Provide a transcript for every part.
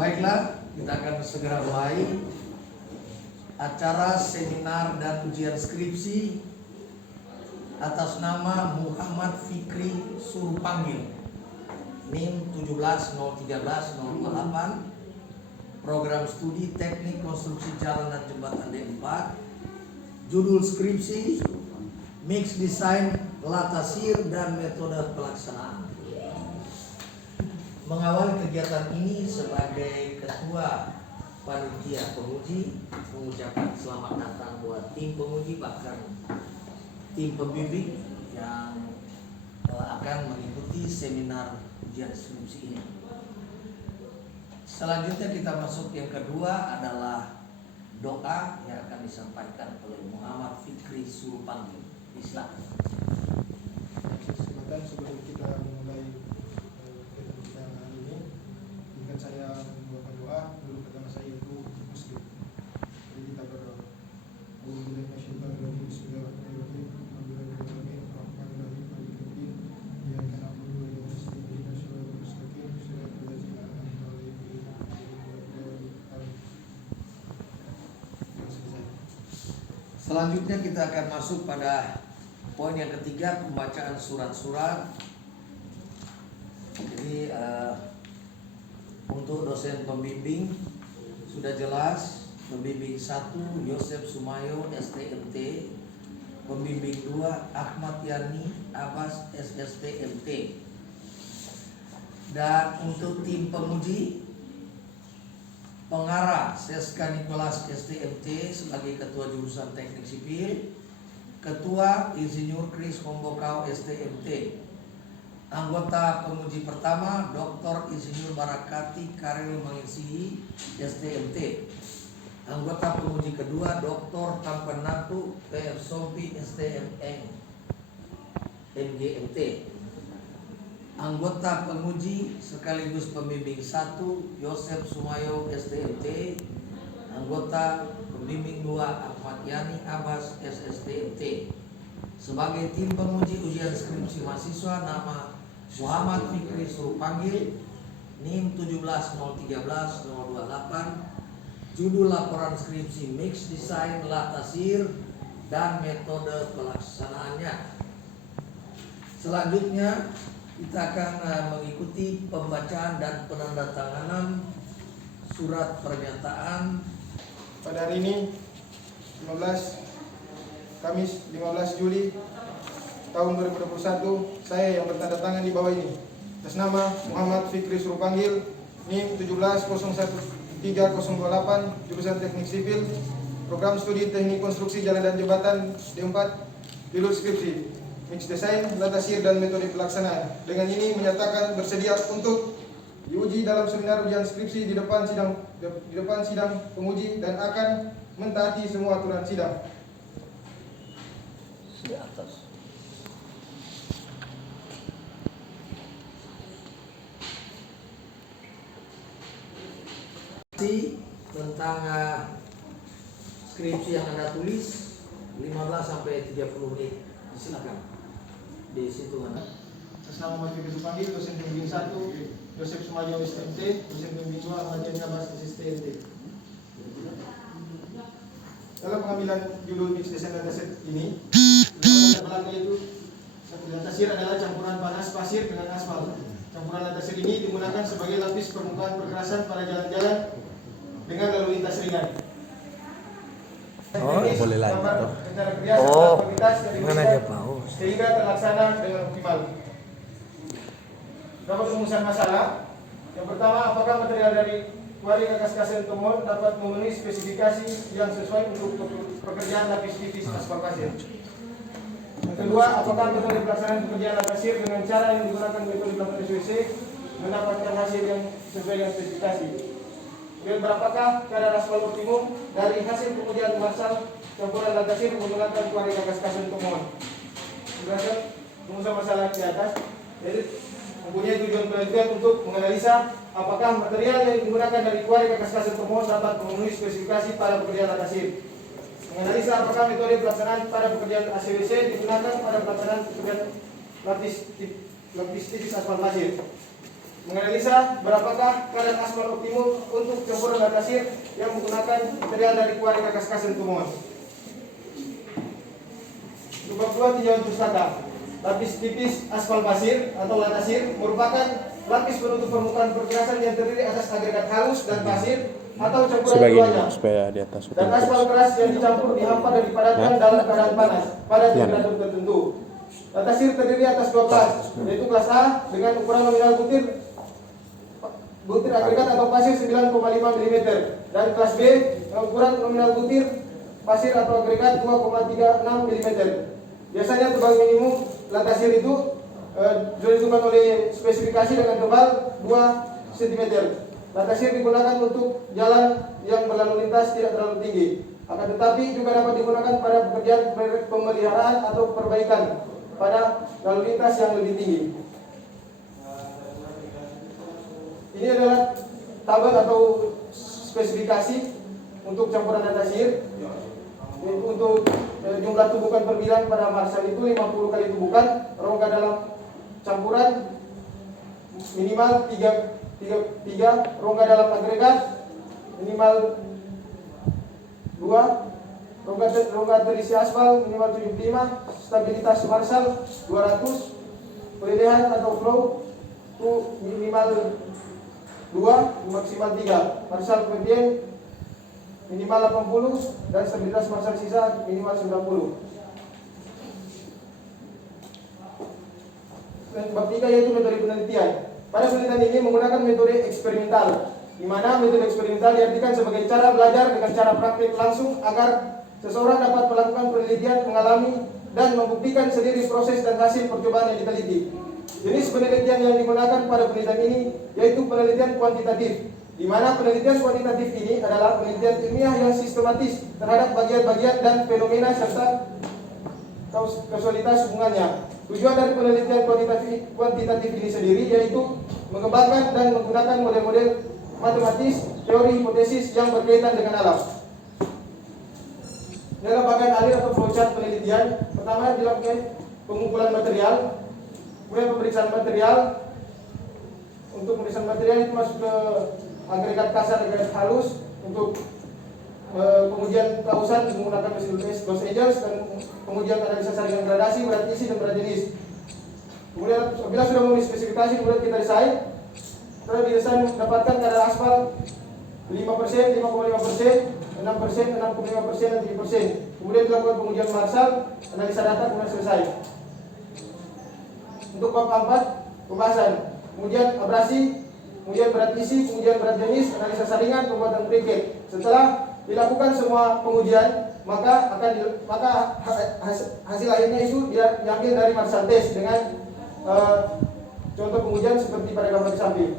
Baiklah, kita akan segera mulai acara seminar dan ujian skripsi atas nama Muhammad Fikri Surupanggil, NIM 17013-028, program studi teknik konstruksi jalan dan jembatan D4, judul skripsi mix desain, latasir dan metode pelaksanaan. Mengawali kegiatan ini sebagai ketua panitia penguji, mengucapkan selamat datang buat tim penguji bahkan tim pembimbing yang akan mengikuti seminar ujian skripsi ini. Selanjutnya kita masuk yang kedua adalah doa yang akan disampaikan oleh Muhammad Fikri Surupanggil. Silakan. Silakan sebelum kita memulai kegiatan hari ini, izinkan saya membawakan doa. Dulu pertama saya itu muslim. Jadi kita berdoa. Selanjutnya kita akan masuk pada poin yang ketiga, pembacaan surat-surat. Jadi untuk dosen pembimbing sudah jelas. Pembimbing 1 Yosef Sumayo STMT, pembimbing 2 Ahmad Yani Abbas SSTMT. Dan untuk tim penguji, pengarah Seska Nicholas STMT sebagai ketua jurusan teknik sipil, ketua Insinyur Kris Hombokau STMT. Anggota penguji pertama Dr. Insinyur Barakati Karel Mangisi STMT. Anggota penguji kedua Dr. Tampanatu PF Sompi STMN MGMT. Anggota penguji sekaligus pembimbing 1 Yosef Sumayo STMT. Anggota pembimbing 2 Ahmad Yani Abbas SSTMT. Sebagai tim penguji ujian skripsi mahasiswa nama Muhammad Fikri Surupanggil, NIM 17013-028, judul laporan skripsi mix desain, latasir dan metode pelaksanaannya. Selanjutnya kita akan mengikuti pembacaan dan penandatanganan surat pernyataan. Pada hari ini Kamis 15 Juli tahun 2021, saya yang bertanda tangan di bawah ini atas nama Muhammad Fikri Surupanggil, NIM 17013-028, jurusan teknik sipil, program studi teknik konstruksi jalan dan jembatan D4, judul skripsi mix desain, latasir dan metode pelaksanaan. Dengan ini menyatakan bersedia untuk diuji dalam seminar ujian skripsi di depan sidang penguji dan akan mentaati semua aturan sidang. Di atas. Tentang skripsi yang Anda tulis 15 sampai 30 menit. Silakan. Di situ Anda. Atas nama Muhammad Fikri Surupanggil, dosen pembimbing 1 Yosef Sumayo STMT, dosen pembimbing 2 Ahmad Yani Abbas SSTMT. Dalam pengambilan judul mix desain latasir ini, belakang yaitu latasir adalah campuran panas pasir dengan aspal. Campuran latasir ini digunakan sebagai lapis permukaan perkerasan pada jalan-jalan dengan lalu lintas ringan. Boleh lanjut. Gimana dia paus? Sehingga terlaksana dengan optimal. Dapat rumusan masalah. Yang pertama, apakah material dari kuali kakas-kasen temon dapat memenuhi spesifikasi yang sesuai untuk pekerjaan lapis tipis aspal pasir? Yang kedua, apakah metode pelaksanaan pekerjaan latasir dengan cara yang digunakan metode pelaksanaan SWC mendapatkan hasil yang sesuai dengan spesifikasi? Dan berapakah kadar aspal optimum dari hasil pengujian masal campuran latasir menggunakan kuali kakas-kasen temon? Berdasarkan rumusan masalah di atas, jadi mempunyai tujuan penelitian untuk menganalisa apakah material yang digunakan dari kuali kakas-kasen temon dapat memenuhi spesifikasi pada pekerjaan latasir. Menganalisa apakah metode pelaksanaan pada pekerjaan ACWC digunakan pada pelaksanaan pekerjaan lapis tipis aspal pasir. menganalisa berapakah kadar aspal optimum untuk campuran dan pasir yang menggunakan material dari kuari kakas-kasen Tumongan. Untuk bab 2 tinjauan pustaka. Lapis tipis aspal pasir atau latasir merupakan lapis penutup permukaan perkerasan yang terdiri atas agregat halus dan pasir atau campuran keduanya. Supaya di atas Dan aspal keras yang dicampur dihampa dan dipadatkan dalam keadaan panas pada temperatur tertentu. Latasir terdiri atas 2 kelas, yaitu kelas A dengan ukuran nominal butir agregat atau pasir 9,5 mm dan kelas B dengan ukuran nominal butir pasir atau agregat 2,36 mm. Biasanya tebal minimum latasir itu ditentukan oleh spesifikasi dengan tebal 2 cm. Latasir digunakan untuk jalan yang berlalu lintas tidak terlalu tinggi. Akan tetapi juga dapat digunakan pada pekerjaan pemeliharaan atau perbaikan pada lalu lintas yang lebih tinggi. Ini adalah tabel atau spesifikasi untuk campuran latasir. Untuk jumlah tubukan per bidang pada marsal itu 50 kali tubukan, rongga dalam campuran minimal 3, rongga dalam agregat minimal 2, rongga terisi aspal minimal 75, stabilitas marsal 200, pelelehan atau flow itu minimal 2, maksimal 3, marsal pendiam minimal 80 dan stabilitas marsal sisa minimal 90. Bab 3 yaitu metode penelitian. Pada penelitian ini menggunakan metode eksperimental, di mana metode eksperimental diartikan sebagai cara belajar dengan cara praktik langsung agar seseorang dapat melakukan penelitian, mengalami dan membuktikan sendiri proses dan hasil percobaan yang diteliti. Jenis penelitian yang digunakan pada penelitian ini yaitu penelitian kuantitatif, di mana penelitian kuantitatif ini adalah penelitian ilmiah yang sistematis terhadap bagian-bagian dan fenomena serta kausalitas hubungannya. Tujuan dari penelitian kuantitatif ini sendiri yaitu mengembangkan dan menggunakan model-model matematis, teori, hipotesis yang berkaitan dengan alam. Dalam bagian akhir atau flowchart penelitian, pertama dilakukan pengumpulan material, kemudian pemeriksaan material. Untuk pemeriksaan material itu masuk ke agregat kasar, agregat halus. Untuk pengujian kausan menggunakan mesin Gauss Angels dan pengujian analisa saringan gradasi, berat isi dan berat jenis. Kemudian bila sudah memenuhi spesifikasi, kemudian kita desain. Setelah didesain mendapatkan kadar aspal 5%, 5,5%, 6%, 6,5% dan 7%. Kemudian dilakukan pengujian marsal, analisa data, kemudian selesai. Untuk bab 4 pembahasan, pengujian abrasi, pengujian berat isi, pengujian berat jenis, analisa saringan, pembuatan briket. Setelah dilakukan semua pengujian, maka hasil akhirnya itu diambil dari marsal test dengan contoh pengujian seperti pada gambar di samping.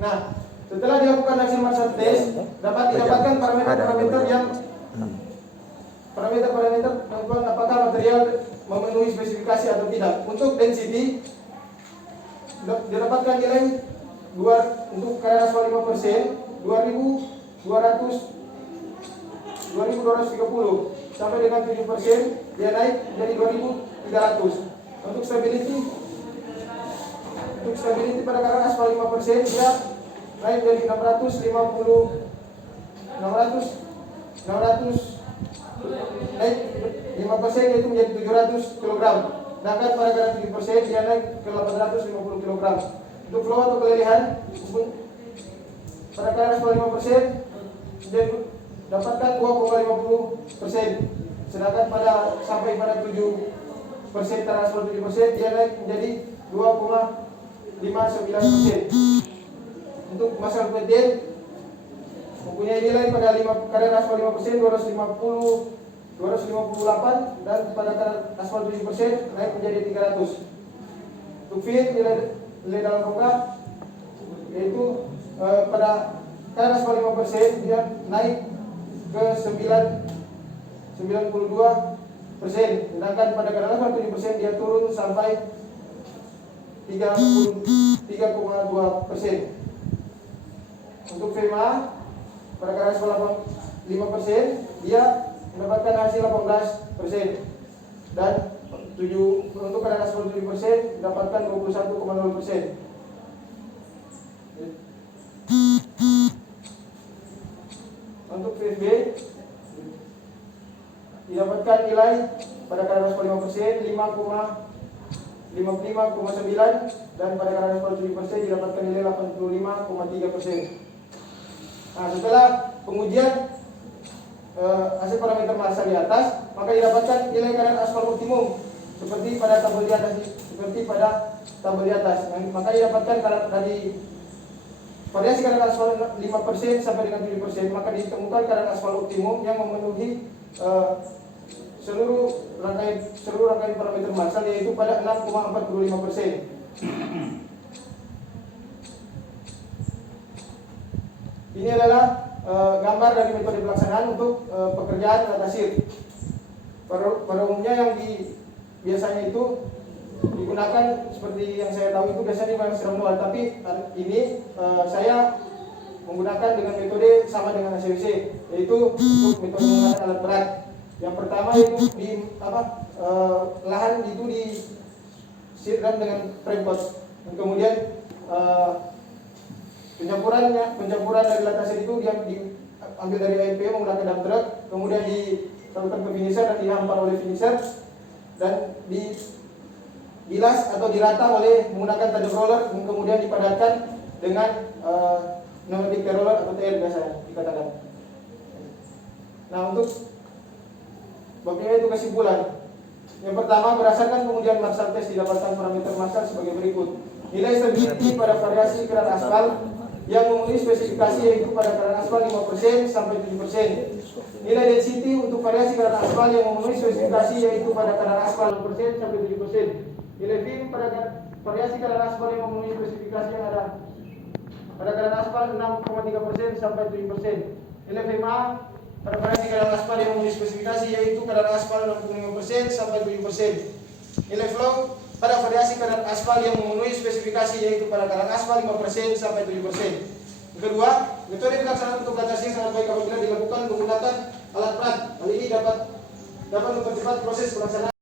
Nah, setelah dilakukan hasil marsal test, dapat didapatkan parameter-parameter yang parameter apakah material memenuhi spesifikasi atau tidak. Untuk density didapatkan nilai untuk kadar aspal 5%, 2230 sampai dengan 7% dia naik jadi 2300. Untuk stability pada kadar aspal 5% dia naik dari 600 naik 5% yaitu menjadi 700 kg. Sedangkan pada kadar 7% dia naik ke 850 kg. Untuk flow atau kelelehan pada kadar aspal 5% dia dapatkan 2,50%. Sedangkan sampai pada 7% kadar aspal 7% dia naik menjadi 2,59%. Untuk masalah penelitian mempunyai nilai pada kadar aspal 5% 258 dan pada kadar aspal 7% naik menjadi 300. Untuk feed nilai dalam rongga yaitu pada kadar aspal 5% dia naik ke 92%, sedangkan pada kadar aspal 7% dia turun sampai 3,2%. Untuk VMA pada kadar aspal 5% dia mendapatkan hasil 18% dan untuk kadar aspal 7% dapatkan 21,0%. Untuk VSB didapatkan nilai pada kadar aspal 5% 55,9 dan pada kadar aspal 7% didapatkan nilai 85,3%. Nah, setelah pengujian hasil parameter massa di atas, maka didapatkan nilai kadar aspal optimum seperti pada tabel di atas. Maka didapatkan dari variasi kadar aspal 5% sampai dengan 7%, maka ditemukan kadar aspal optimum yang memenuhi seluruh rangkaian parameter massa, yaitu pada 6,45%. Ini adalah gambar dari metode pelaksanaan untuk pekerjaan alat tasir. Pada umumnya yang biasanya itu digunakan seperti yang saya tahu itu biasanya di seram manual, tapi ini saya menggunakan dengan metode sama dengan ACWC, yaitu untuk metode menggunakan alat berat. Yang pertama itu lahan itu disiram dengan prempot, dan kemudian pencampuran dari alat tasir itu dia diambil dari AMP menggunakan dump truck, kemudian dilakukan ke finisher dan dihampar oleh finisher dan dibilas atau dirata menggunakan tandem roller, dan kemudian dipadatkan dengan pneumatic roller atau TR biasa dikatakan. Nah, untuk babnya itu kesimpulan. Yang pertama, berdasarkan pengujian Marshall test didapatkan parameter Marshall sebagai berikut. Nilai stability pada variasi kadar aspal yang memenuhi spesifikasi yaitu pada kadar aspal 5% sampai 7%. Nilai density untuk variasi kadar aspal yang memenuhi spesifikasi yaitu pada kadar aspal 6% sampai 7%. Nilai VIM pada variasi kadar aspal yang memenuhi spesifikasi yang ada pada kadar aspal 6,3% sampai 7%. Nilai VMA pada variasi kadar aspal yang memenuhi spesifikasi yaitu kadar aspal 65% sampai 7%. Nilai flow pada variasi kadar aspal yang memenuhi spesifikasi yaitu pada kadar aspal 5% sampai 7%. Yang kedua, metode pelaksanaan untuk alat tasir sangat baik apabila dilakukan menggunakan alat berat. Hal ini dapat mempercepat proses pelaksanaan